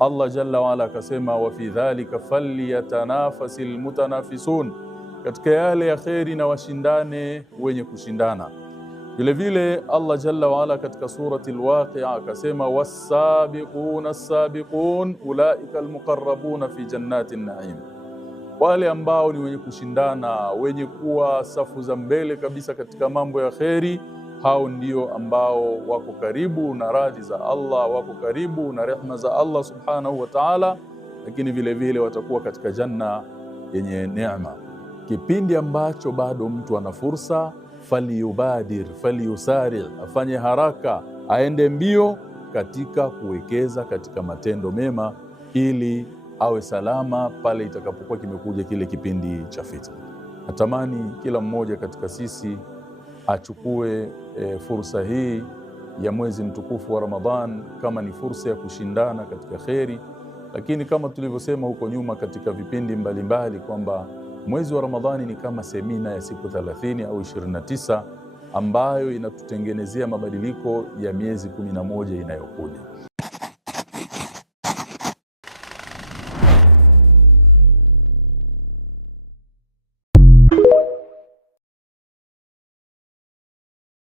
Allah jalla waala akasema, wa fi dhalika falyatanafasil mutanafisun, katika yale ya kheri na washindane wenye kushindana. Vile vile Allah jalla waala katika surati al-Waqi'a akasema, was-sabiquna as-sabiqun ulaika al-muqarrabuna fi jannati an-na'im, wale ambao ni wenye kushindana, wenye kuwa safu za mbele kabisa katika mambo ya kheri, hao ndio ambao wako karibu na radhi za Allah, wako karibu na rehma za Allah subhanahu wa ta'ala, lakini vile vile watakuwa katika janna yenye neema. Kipindi ambacho bado mtu ana fursa, falyubadir falyusari, afanye haraka, aende mbio katika kuwekeza katika matendo mema, ili awe salama pale itakapokuwa kimekuja kile kipindi cha fitna. Natamani kila mmoja katika sisi achukue fursa hii ya mwezi mtukufu wa Ramadhan kama ni fursa ya kushindana katika kheri, lakini kama tulivyosema huko nyuma katika vipindi mbalimbali kwamba mwezi wa Ramadhani ni kama semina ya siku 30 au 29 ambayo inatutengenezea mabadiliko ya miezi 11 inayokuja.